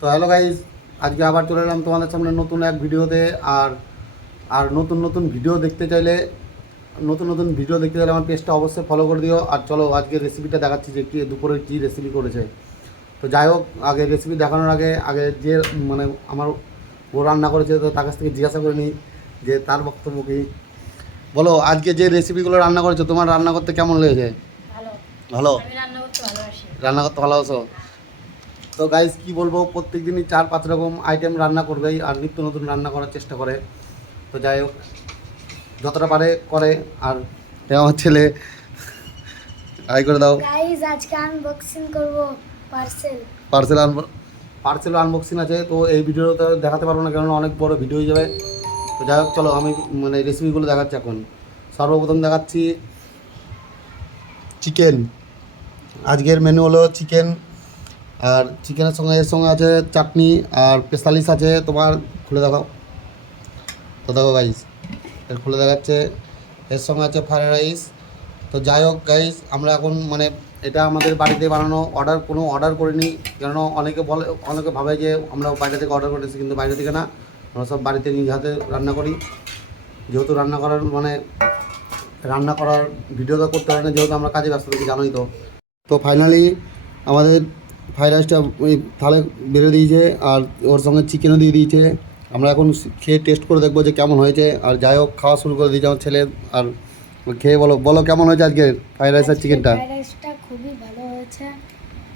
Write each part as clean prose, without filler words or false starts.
তো hello guys, আজকে আবার চলে এলাম তোমাদের সামনে নতুন এক ভিডিওতে। আর আর নতুন নতুন ভিডিও দেখতে চাইলে আমার পেজটা অবশ্যই ফলো করে দিও। আর চলো আজকে রেসিপিটা দেখাচ্ছি যে দুপুরে কী রেসিপি করেছে। তো যাই হোক, আগে রেসিপি দেখানোর আগে যে মানে আমার ও রান্না করেছে, তো তার কাছ থেকে জিজ্ঞাসা করে নিই যে তার বক্তব্য কী। বলো, আজকে যে রেসিপিগুলো রান্না করেছো তোমার রান্না করতে কেমন লেগেছে? ভালো। রান্না করতে ভালোবাসো? তো গাইজ কী বলবো, প্রত্যেক দিনই 4-5 রকম আইটেম রান্না করবেই আর নিত্য নতুন রান্না করার চেষ্টা করে। তো যাই হোক, যতটা পারে করে। আর আমার ছেলে আই করে দাও। গাইস আজকে আনবক্সিং করব পার্সেল আনবক্সিং আছে। তো এই ভিডিওটা দেখাতে পারবো না, কারণ অনেক বড় ভিডিও হয়ে যাবে। তো যাই হোক, চলো আমি মানে রেসিপিগুলো দেখাচ্ছি এখন। সর্বপ্রথম দেখাচ্ছি চিকেন। আজকের মেনু হলো চিকেন। আর চিকেনের সঙ্গে এর সঙ্গে আছে চাটনি আর স্পেশালিশ আছে তোমার। খুলে দেখাও তো, দেখো গাইস, এর খুলে দেখাচ্ছে। এর সঙ্গে আছে ফ্রাইড রাইস। তো যাই হোক গাইস, আমরা এখন মানে এটা আমাদের বাড়িতে বানানো, কোনো অর্ডার করিনি। কেননা অনেকে ভাবে যে আমরা বাইরে থেকে অর্ডার করেছি, কিন্তু বাইরে থেকে না, আমরা সব বাড়িতে নিজ হাতে রান্না করি। যেহেতু রান্না করার ভিডিওটা করতে পারি না, যেহেতু আমরা কাজে ব্যস্ত থাকি, জানোই তো। তো ফাইনালি আমাদের ফ্রাইড রাইসটা ওই থালে বেড়ে দিয়েছে, আর ওর সঙ্গে চিকেনও দিয়ে দিয়েছে। আমরা এখন খেয়ে টেস্ট করে দেখবো যে কেমন হয়েছে। আর যাই হোক, খাওয়া শুরু করে দিয়েছে আমার ছেলে। আর খেয়ে বলো কেমন হয়েছে আজকে ফ্রাইড রাইস আর চিকেনটা? ফ্রাইড রাইসটা খুবই ভালো হয়েছে।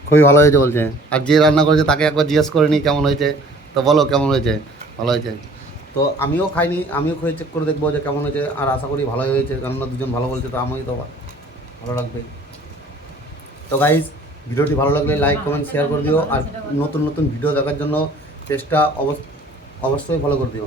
খুবই ভালো হয়েছে বলছে। আর যে রান্না করেছে তাকে একবার জিজ্ঞেস করে নিই কেমন হয়েছে। তো বলো কেমন হয়েছে? ভালো হয়েছে। তো আমিও খাইনি, আমিও খেয়ে চেক করে দেখবো যে কেমন হয়েছে। আর আশা করি ভালোই হয়েছে, কেননা দুজন ভালো বলছে, তো আমি তো ভালো লাগবে। তো গাইজ, ভিডিওটি ভালো লাগলে লাইক কমেন্ট শেয়ার করে দিও। আর নতুন নতুন ভিডিও দেখার জন্য পেজটা অবশ্যই ফলো করে দিও।